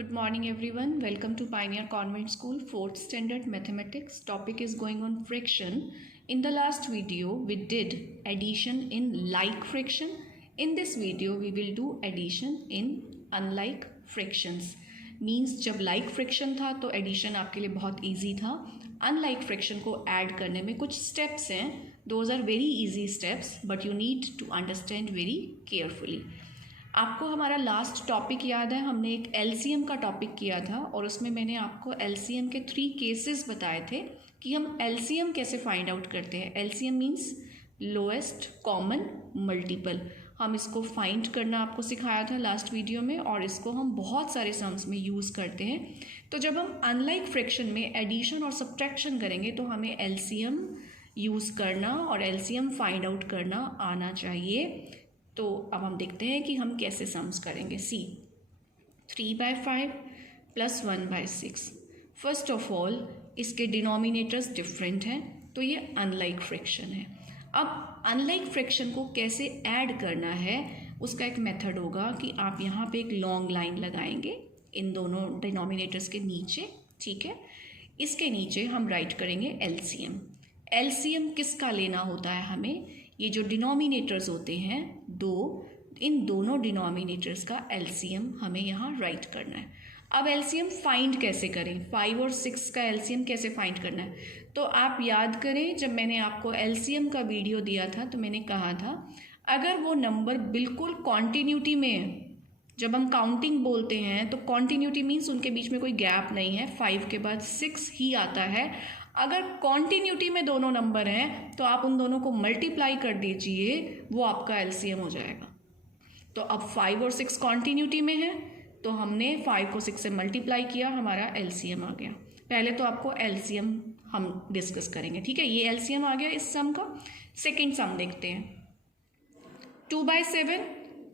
Good morning everyone. Welcome to Pioneer Convent School 4th Standard Mathematics. Topic is going on fraction. In the last video we did addition in like fraction. In this video we will do addition in unlike fractions. Means जब like fraction था तो addition आपके लिए बहुत easy था. Unlike fraction को add करने में कुछ steps हैं. Those are very easy steps but you need to understand very carefully. आपको हमारा लास्ट टॉपिक याद है, हमने एक एलसीएम का टॉपिक किया था और उसमें मैंने आपको एलसीएम के 3 केसेस बताए थे कि हम एलसीएम कैसे फाइंड आउट करते हैं. LCM means lowest common multiple. हम इसको फाइंड करना आपको सिखाया था लास्ट वीडियो में और इसको हम बहुत सारे सम्स में यूज़ करते हैं. तो जब हम अनलाइक फ्रैक्शन में एडिशन और सब्ट्रैक्शन करेंगे तो हमें एलसीएम यूज़ करना और एलसीएम फाइंड आउट करना आना चाहिए. तो अब हम देखते हैं कि हम कैसे सम्स करेंगे. सी 3/5 + 1/6. फर्स्ट ऑफ ऑल इसके डिनोमिनेटर्स डिफरेंट हैं तो ये अनलाइक फ्रैक्शन है. अब अनलाइक फ्रैक्शन को कैसे ऐड करना है उसका एक मेथड होगा कि आप यहाँ पे एक लॉन्ग लाइन लगाएंगे इन दोनों डिनोमिनेटर्स के नीचे. ठीक है, इसके नीचे हम राइट करेंगे एलसीएम. एलसीएम किसका लेना होता है हमें? ये जो डिनोमिनेटर्स होते हैं इन दोनों डिनोमिनेटर्स का एलसीएम हमें यहाँ राइट करना है. अब एलसीएम फाइंड कैसे करें? 5 और 6 का एलसीएम कैसे फाइंड करना है? तो आप याद करें जब मैंने आपको एलसीएम का वीडियो दिया था तो मैंने कहा था अगर वो नंबर बिल्कुल कॉन्टिन्यूटी में है, जब हम काउंटिंग बोलते हैं तो कॉन्टिन्यूटी मीन्स उनके बीच में कोई गैप नहीं है, 5 के बाद 6 ही आता है. अगर कॉन्टिन्यूटी में दोनों नंबर हैं तो आप उन दोनों को मल्टीप्लाई कर दीजिए, वो आपका एलसीएम हो जाएगा. तो अब 5 और 6 कॉन्टिन्यूटी में है तो हमने 5 को 6 से मल्टीप्लाई किया, हमारा एलसीएम आ गया. पहले तो आपको एलसीएम हम डिस्कस करेंगे. ठीक है, ये एलसीएम आ गया इस सम का. सेकेंड सम देखते हैं. 2/7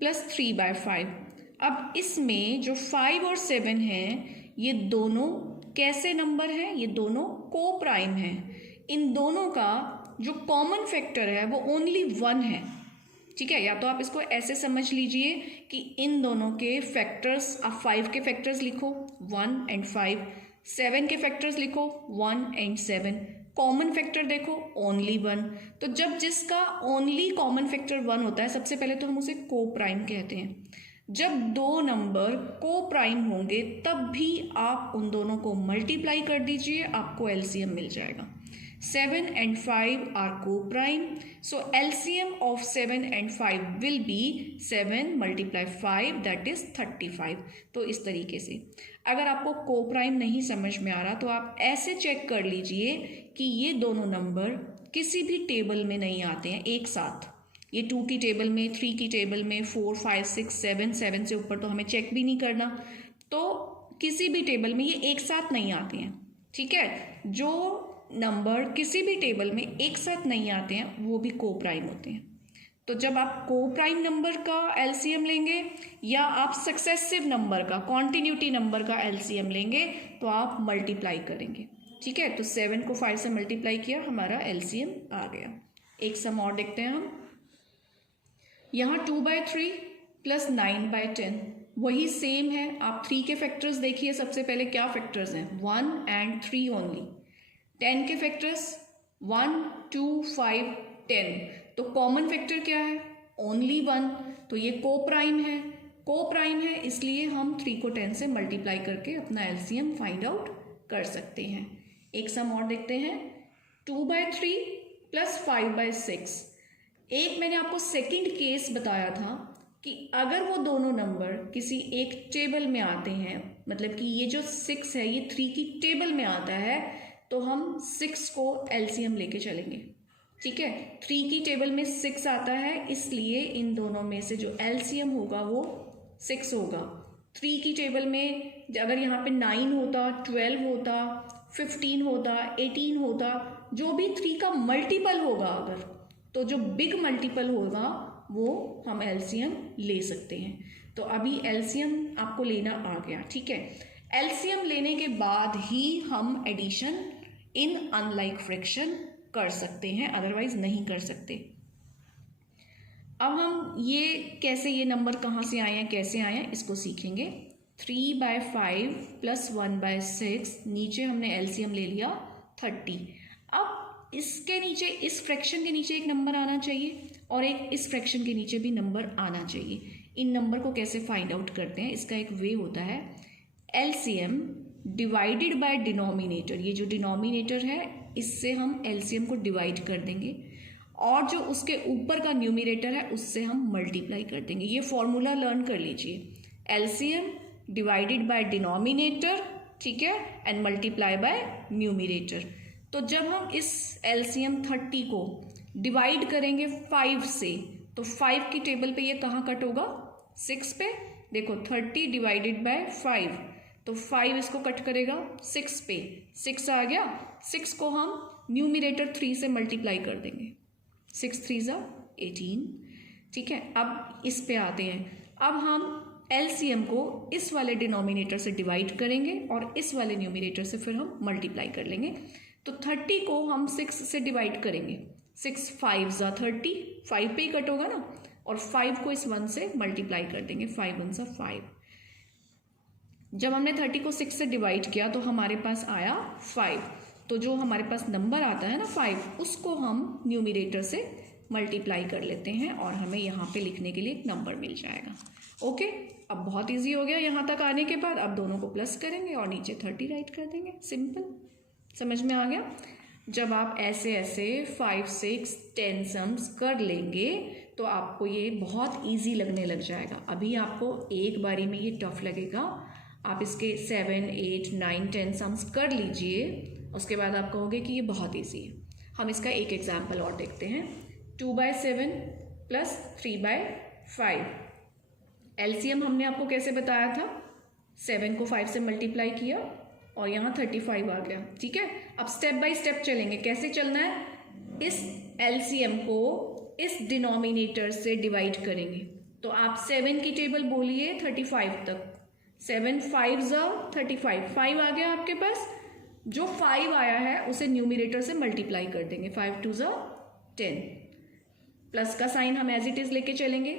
+ 3/5. अब इसमें जो 5 और 7 हैं ये दोनों कैसे नंबर हैं? ये दोनों को प्राइम हैं. इन दोनों का जो कॉमन फैक्टर है वो ओनली 1 है. ठीक है, या तो आप इसको ऐसे समझ लीजिए कि इन दोनों के फैक्टर्स, आप 5 के फैक्टर्स लिखो 1 और 5, 7 के फैक्टर्स लिखो 1 और 7, कॉमन फैक्टर देखो ओनली 1. तो जब जिसका ओनली कॉमन फैक्टर 1 होता है सबसे पहले तो हम उसे को प्राइम कहते हैं. जब दो नंबर को प्राइम होंगे तब भी आप उन दोनों को मल्टीप्लाई कर दीजिए, आपको एलसीएम मिल जाएगा. 7 and 5 आर को prime, so LCM of 7 and 5 will be 7 × 5 that is 35. तो इस तरीके से अगर आपको को प्राइम नहीं समझ में आ रहा तो आप ऐसे चेक कर लीजिए कि ये दोनों नंबर किसी भी टेबल में नहीं आते हैं एक साथ. ये 2 की टेबल में, 3 की टेबल में, 4, 5, 6, 7 से ऊपर तो हमें चेक भी नहीं करना. तो किसी भी टेबल में ये एक साथ नहीं आते हैं. ठीक है, जो नंबर किसी भी टेबल में एक साथ नहीं आते हैं वो भी को प्राइम होते हैं. तो जब आप को प्राइम नंबर का एलसीएम लेंगे या आप सक्सेसिव नंबर का, कॉन्टिन्यूटी नंबर का एलसीएम लेंगे तो आप मल्टीप्लाई करेंगे. ठीक है, तो 7 को 5 से मल्टीप्लाई किया, हमारा एलसीएम आ गया. एक सम और देखते हैं हम. यहाँ 2/3 + 9/10 वही सेम है. आप 3 के फैक्टर्स देखिए. सबसे पहले क्या फैक्टर्स हैं? 1 और 3 ओनली. 10 के फैक्टर्स 1, 2, 5, 10. तो कॉमन फैक्टर क्या है? ओनली 1. तो ये को प्राइम है. को प्राइम है इसलिए हम 3 को 10 से मल्टीप्लाई करके अपना एलसीएम फाइंड आउट कर सकते हैं. एक सम और देखते हैं. 2/3 + 5/6. एक मैंने आपको सेकंड केस बताया था कि अगर वो दोनों नंबर किसी एक टेबल में आते हैं, मतलब कि ये जो 6 है ये 3 की टेबल में आता है तो हम 6 को एलसीएम लेके चलेंगे. ठीक है, 3 की टेबल में 6 आता है इसलिए इन दोनों में से जो एलसीएम होगा वो 6 होगा. 3 की टेबल में अगर यहाँ पे 9 होता, 12 होता, 15 होता, 18 होता, जो भी 3 का मल्टीपल होगा अगर, तो जो बिग मल्टीपल होगा वो हम एलसीएम ले सकते हैं. तो अभी एलसीएम आपको लेना आ गया. ठीक है, एलसीएम लेने के बाद ही हम एडिशन इन अनलाइक फ्रैक्शन कर सकते हैं, अदरवाइज नहीं कर सकते. अब हम ये कैसे, ये नंबर कहाँ से आए हैं, कैसे आए हैं, इसको सीखेंगे. 3/5 प्लस 1/6, नीचे हमने एलसीएम ले लिया 30। अब इसके नीचे, इस फ्रैक्शन के नीचे एक नंबर आना चाहिए और एक इस फ्रैक्शन के नीचे भी नंबर आना चाहिए। इन नंबर को कैसे फाइंड आउट करते हैं, इसका एक वे होता है एलसीएम डिवाइडेड बाय डिनोमिनेटर। ये जो डिनोमिनेटर है इससे हम एलसीएम को डिवाइड कर देंगे और जो उसके ऊपर का न्यूमिनेटर है उससे हम मल्टीप्लाई कर देंगे। ये फॉर्मूला लर्न कर लीजिए, एलसीएम डिवाइडेड बाय डिनोमिनेटर, ठीक है, एंड मल्टीप्लाई बाय न्यूमिनेटर। तो जब हम इस एलसीएम 30 को डिवाइड करेंगे 5 से, तो 5 की टेबल पे ये कहाँ कट होगा, 6 पे। देखो 30 डिवाइडेड बाय 5, तो 5 इसको कट करेगा 6 पे, 6 आ गया। 6 को हम न्यूमिनेटर 3 से मल्टीप्लाई कर देंगे, 6 3 = 18, ठीक है। अब इस पे आते हैं, अब हम एलसीएम को इस वाले डिनोमिनेटर से डिवाइड करेंगे और इस वाले न्यूमिनेटर से फिर हम मल्टीप्लाई कर लेंगे। तो 30 को हम 6 से डिवाइड करेंगे, 6 5 = 30, 5 पे ही कट होगा ना, और 5 को इस 1 से मल्टीप्लाई कर देंगे, 5 1 = 5। जब हमने 30 को 6 से डिवाइड किया तो हमारे पास आया 5। तो जो हमारे पास नंबर आता है ना 5, उसको हम न्यूमिनेटर से मल्टीप्लाई कर लेते हैं और हमें यहाँ पे लिखने के लिए एक नंबर मिल जाएगा। ओके, अब बहुत इजी हो गया यहाँ तक आने के बाद। अब दोनों को प्लस करेंगे और नीचे 30 राइट कर देंगे, सिंपल। समझ में आ गया? जब आप ऐसे ऐसे 5 6 10 सम्स कर लेंगे तो आपको ये बहुत इजी लगने लग जाएगा। अभी आपको एक बारी में ये टफ लगेगा, आप इसके 7 8 9 10 सम्स कर लीजिए, उसके बाद आप कहोगे कि ये बहुत इजी है। हम इसका एक एग्जाम्पल और देखते हैं। 2/7 प्लस 3/5, एलसीएम हमने आपको कैसे बताया था, 7 को 5 से मल्टीप्लाई किया और यहाँ 35 आ गया, ठीक है। अब स्टेप बाय स्टेप चलेंगे। कैसे चलना है, इस एलसीएम को इस डिनोमिनेटर से डिवाइड करेंगे। तो आप 7 की टेबल बोलिए 35 तक, 7 5 = 35, 5 आ गया आपके पास। जो 5 आया है उसे न्यूमिनेटर से मल्टीप्लाई कर देंगे, 5 2 = 10, प्लस का साइन हम एज इट इज लेके चलेंगे।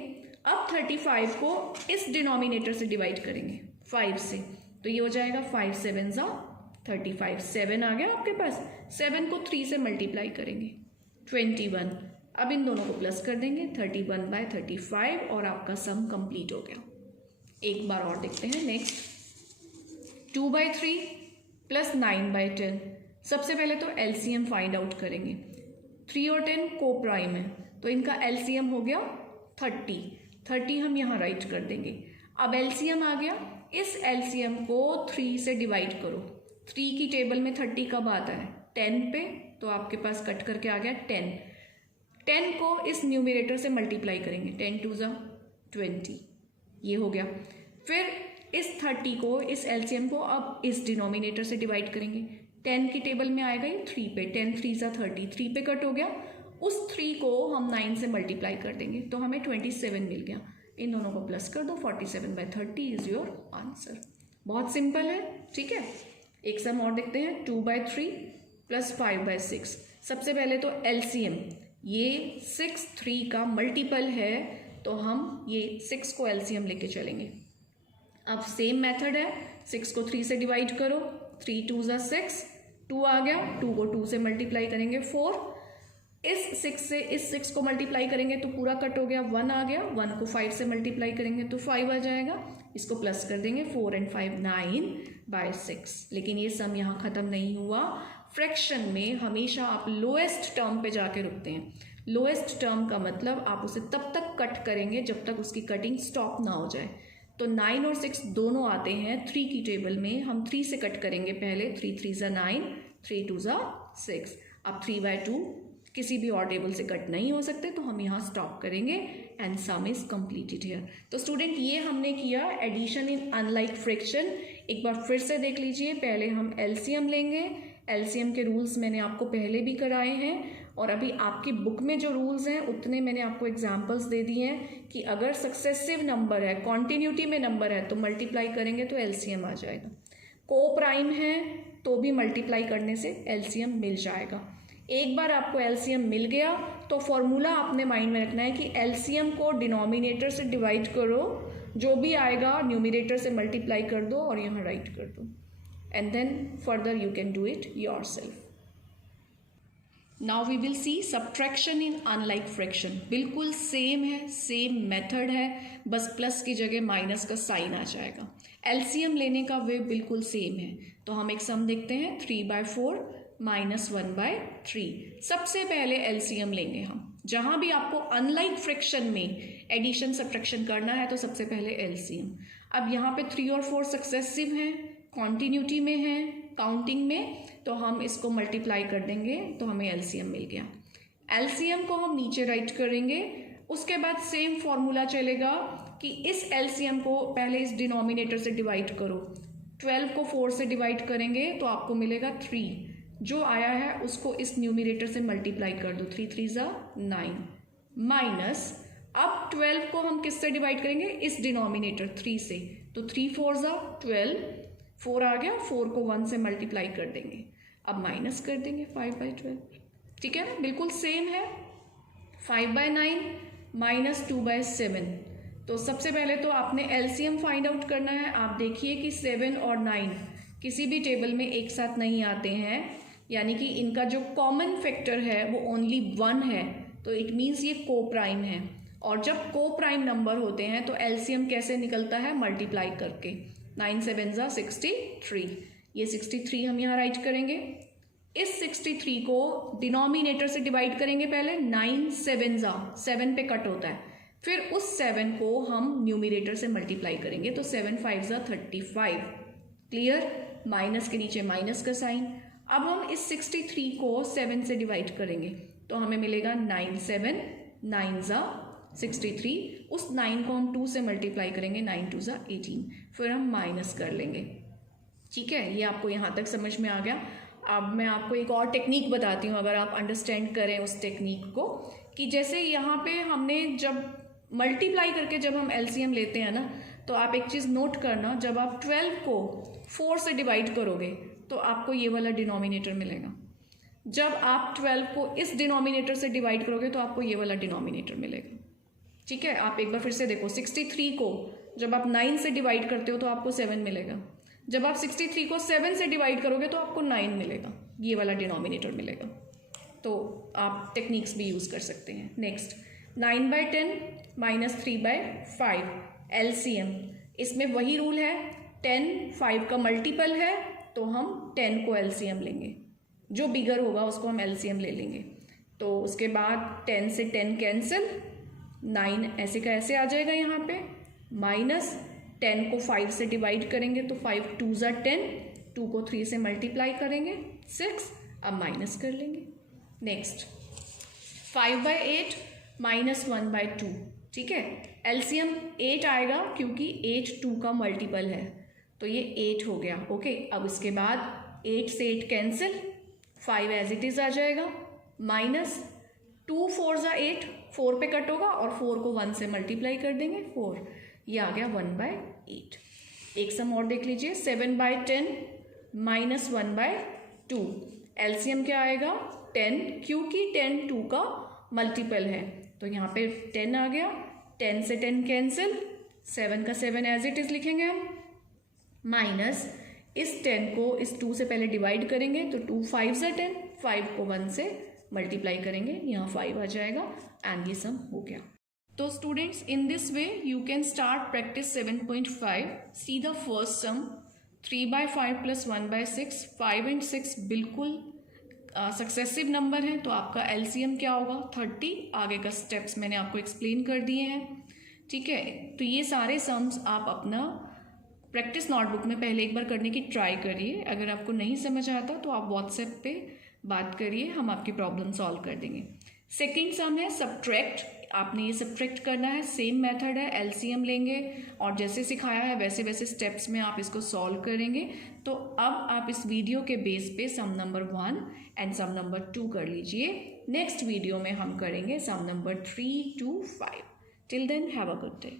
अब 35 को इस डिनोमिनेटर से डिवाइड करेंगे 5 से, तो ये हो जाएगा 5 7 = 35, 7 आ गया आपके पास। 7 को 3 से मल्टीप्लाई करेंगे 21। अब इन दोनों को प्लस कर देंगे 31/35 और आपका सम कंप्लीट हो गया। एक बार और देखते हैं नेक्स्ट। 2/3 प्लस 9/10। सबसे पहले तो एलसीएम फाइंड आउट करेंगे। 3 और 10 को प्राइम है तो इनका एलसीएम हो गया 30। 30 हम यहाँ राइट कर देंगे। अब एलसीएम आ गया, इस एलसीएम को 3 से डिवाइड करो। 3 की टेबल में 30 कब आता है, 10 पे, तो आपके पास कट करके आ गया 10। 10 को इस न्यूमिनेटर से मल्टीप्लाई करेंगे, 10 2 = 20, ये हो गया। फिर इस 30 को, इस एलसीएम को अब इस डिनोमिनेटर से डिवाइड करेंगे। 10 की टेबल में आएगा ये 3 पे, 10 3 = 30, 3 पे कट हो गया। उस 3 को हम 9 से मल्टीप्लाई कर देंगे तो हमें 27 मिल गया। इन दोनों को प्लस कर दो, 47/30 इज योर आंसर। बहुत सिंपल है, ठीक है। एक सम और देखते हैं। 2/3 प्लस 5/6। सबसे पहले तो एलसीएम, ये 6 3 का मल्टीपल है तो हम ये 6 को एलसीएम लेके चलेंगे। अब सेम मेथड है, 6 को 3 से डिवाइड करो, 3 2 = 6, 2 आ गया। 2 को 2 से मल्टीप्लाई करेंगे 4, इस 6 से इस 6 को मल्टीप्लाई करेंगे तो पूरा कट हो गया, 1 आ गया। 1 को 5 से मल्टीप्लाई करेंगे तो 5 आ जाएगा। इसको प्लस कर देंगे, 4 and 5 9/6। लेकिन ये सम यहाँ ख़त्म नहीं हुआ। फ्रैक्शन में हमेशा आप लोएस्ट टर्म पे जाके रुकते हैं। लोएस्ट टर्म का मतलब आप उसे तब तक कट करेंगे जब तक उसकी कटिंग स्टॉप ना हो जाए। तो 9 और 6 दोनों आते हैं 3 की टेबल में। हम 3 से कट करेंगे पहले, 3 3 = 9, 3 2 = 6। अब 3/2 किसी भी और टेबल से कट नहीं हो सकते तो हम यहाँ स्टॉप करेंगे and some is completed here. तो स्टूडेंट, ये हमने किया एडिशन इन अनलाइक फ्रैक्शन। एक बार फिर से देख लीजिए। पहले हम एलसीएम लेंगे। एलसीएम के रूल्स मैंने आपको पहले भी कराए हैं और अभी आपकी बुक में जो रूल्स हैं उतने मैंने आपको एग्जाम्पल्स दे दिए हैं कि अगर सक्सेसिव नंबर है, कॉन्टिन्यूटी में नंबर है तो मल्टीप्लाई करेंगे तो एलसीएम आ जाएगा। को प्राइम है तो भी मल्टीप्लाई करने से एलसीएम मिल जाएगा। एक बार आपको एलसीएम मिल गया तो फॉर्मूला आपने माइंड में रखना है कि एलसीएम को डिनोमिनेटर से डिवाइड करो, जो भी आएगा न्यूमिनेटर से मल्टीप्लाई कर दो और यहाँ राइट कर दो, and then further you can do it yourself. Now we will see subtraction in unlike fraction. बिल्कुल सेम है, सेम मेथड है, बस प्लस की जगह माइनस का साइन आ जाएगा। एलसीएम लेने का वे बिल्कुल सेम है। तो हम एक सम देखते हैं, 3/4 माइनस 1/3। सबसे पहले एलसीएम लेंगे हम। जहाँ भी आपको अनलाइक फ्रैक्शन में एडिशन सब्ट्रैक्शन करना है तो सबसे पहले एलसीएम। अब यहाँ पे 3 और 4 सक्सेसिव हैं, कॉन्टिन्यूटी में हैं, काउंटिंग में, तो हम इसको मल्टीप्लाई कर देंगे तो हमें एलसीएम मिल गया। एलसीएम को हम नीचे राइट करेंगे। उसके बाद सेम फॉर्मूला चलेगा कि इस एलसीएम को पहले इस डिनोमिनेटर से डिवाइड करो। 12 को 4 से डिवाइड करेंगे तो आपको मिलेगा 3। जो आया है उसको इस न्यूमिनेटर से मल्टीप्लाई कर दो, 3 3 ज़ा 9 माइनस, अब 12 को हम किससे डिवाइड करेंगे, इस डिनोमिनेटर 3 से, तो 3 4 ज़ा 12, 4 आ गया, 4 को 1 से मल्टीप्लाई कर देंगे, अब माइनस कर देंगे 5/12। ठीक है ना, बिल्कुल सेम है। 5/9 माइनस 2/7। तो सबसे पहले तो आपने एलसीएम फाइंड आउट करना है। आप देखिए कि 7 और 9 किसी भी टेबल में एक साथ नहीं आते हैं, यानी कि इनका जो कॉमन फैक्टर है वो ओनली 1 है, तो इट मीन्स ये को प्राइम है। और जब को प्राइम नंबर होते हैं तो एलसीएम कैसे निकलता है, मल्टीप्लाई करके। 9 7 ज़ा 63, ये 63 हम यहाँ राइट करेंगे। इस 63 को डिनोमिनेटर से डिवाइड करेंगे पहले, 9 7 ज़ा 7 पे कट होता है, फिर उस 7 को हम न्यूमिनेटर से मल्टीप्लाई करेंगे, तो 7 5 ज़ा 35। क्लियर, माइनस के नीचे माइनस का साइन। अब हम इस 63 को 7 से डिवाइड करेंगे तो हमें मिलेगा 9 7 9 ज़ा 63। उस 9 को हम 2 से मल्टीप्लाई करेंगे, 9 2 ज़ा 18, फिर हम माइनस कर लेंगे। ठीक है, ये आपको यहाँ तक समझ में आ गया। अब मैं आपको एक और टेक्निक बताती हूँ, अगर आप अंडरस्टैंड करें उस टेक्निक को, कि जैसे यहाँ पे हमने जब मल्टीप्लाई करके जब हम एलसीएम लेते हैं ना, तो आप एक चीज़ नोट करना, जब आप 12 को 4 से डिवाइड करोगे तो आपको ये वाला डिनोमिनेटर मिलेगा। जब आप 12 को इस डिनोमिनेटर से डिवाइड करोगे तो आपको ये वाला डिनोमिनेटर मिलेगा। ठीक है, आप एक बार फिर से देखो, 63 को जब आप 9 से डिवाइड करते हो तो आपको 7 मिलेगा। जब आप 63 को 7 से डिवाइड करोगे तो आपको 9 मिलेगा, ये वाला डिनोमिनेटर मिलेगा। तो आप टेक्निक्स भी यूज़ कर सकते हैं। Next, 9/10 minus 3/5 LCM. इसमें वही रूल है, 10 5 का मल्टीपल है तो हम 10 को एलसीएम लेंगे, जो बिगर होगा उसको हम एलसीएम ले लेंगे। तो उसके बाद 10 से 10 कैंसिल, 9 ऐसे का ऐसे आ जाएगा यहाँ पे, माइनस 10 को 5 से डिवाइड करेंगे तो 5 2 ज़ा 10, 2 को 3 से मल्टीप्लाई करेंगे 6, अब माइनस कर लेंगे। Next, 5/8 minus 1/2। ठीक है, एलसीएम 8 आएगा क्योंकि 8 2 का मल्टीपल है, तो ये 8 हो गया। ओके, अब इसके बाद 8 से 8 कैंसिल, 5 एज इट इज़ आ जाएगा, माइनस 2 4 ज़ा 8, 4 पे कट होगा और 4 को 1 से मल्टीप्लाई कर देंगे 4, ये आ गया 1/8। एक सम और देख लीजिए, 7/10 माइनस 1/2। एलसीएम क्या आएगा, 10, क्योंकि 10 2 का मल्टीपल है, तो यहाँ पे 10 आ गया, 10 से 10 कैंसिल, 7 का 7 एज इट इज़ लिखेंगे हम, माइनस इस 10 को इस 2 से पहले डिवाइड करेंगे तो 2 5 ज़ा 10, 5 को 1 से मल्टीप्लाई करेंगे, यहाँ 5 आ जाएगा, एंड ये सम हो गया। तो students, in this way you can start practice 7.5। See the first sum, 3/5 plus 1/6। 5 and 6 बिल्कुल सक्सेसिव नंबर है, तो आपका एलसीएम क्या होगा, 30। आगे का स्टेप्स मैंने आपको एक्सप्लेन कर दिए हैं। ठीक है, तो ये सारे सम्स आप अपना प्रैक्टिस नोटबुक में पहले एक बार करने की ट्राई करिए। अगर आपको नहीं समझ आता तो आप व्हाट्सएप पे बात करिए, हम आपकी प्रॉब्लम सॉल्व कर देंगे। सेकेंड सम है सब्ट्रैक्ट। आपने ये सब्ट्रैक्ट करना है, सेम मेथड है, एलसीएम लेंगे और जैसे सिखाया है वैसे वैसे स्टेप्स में आप इसको सॉल्व करेंगे। तो अब आप इस वीडियो के बेस पे sum number 1 and sum number 2 कर लीजिए। नेक्स्ट वीडियो में हम करेंगे sum number 3 to 5। Till then have a good day.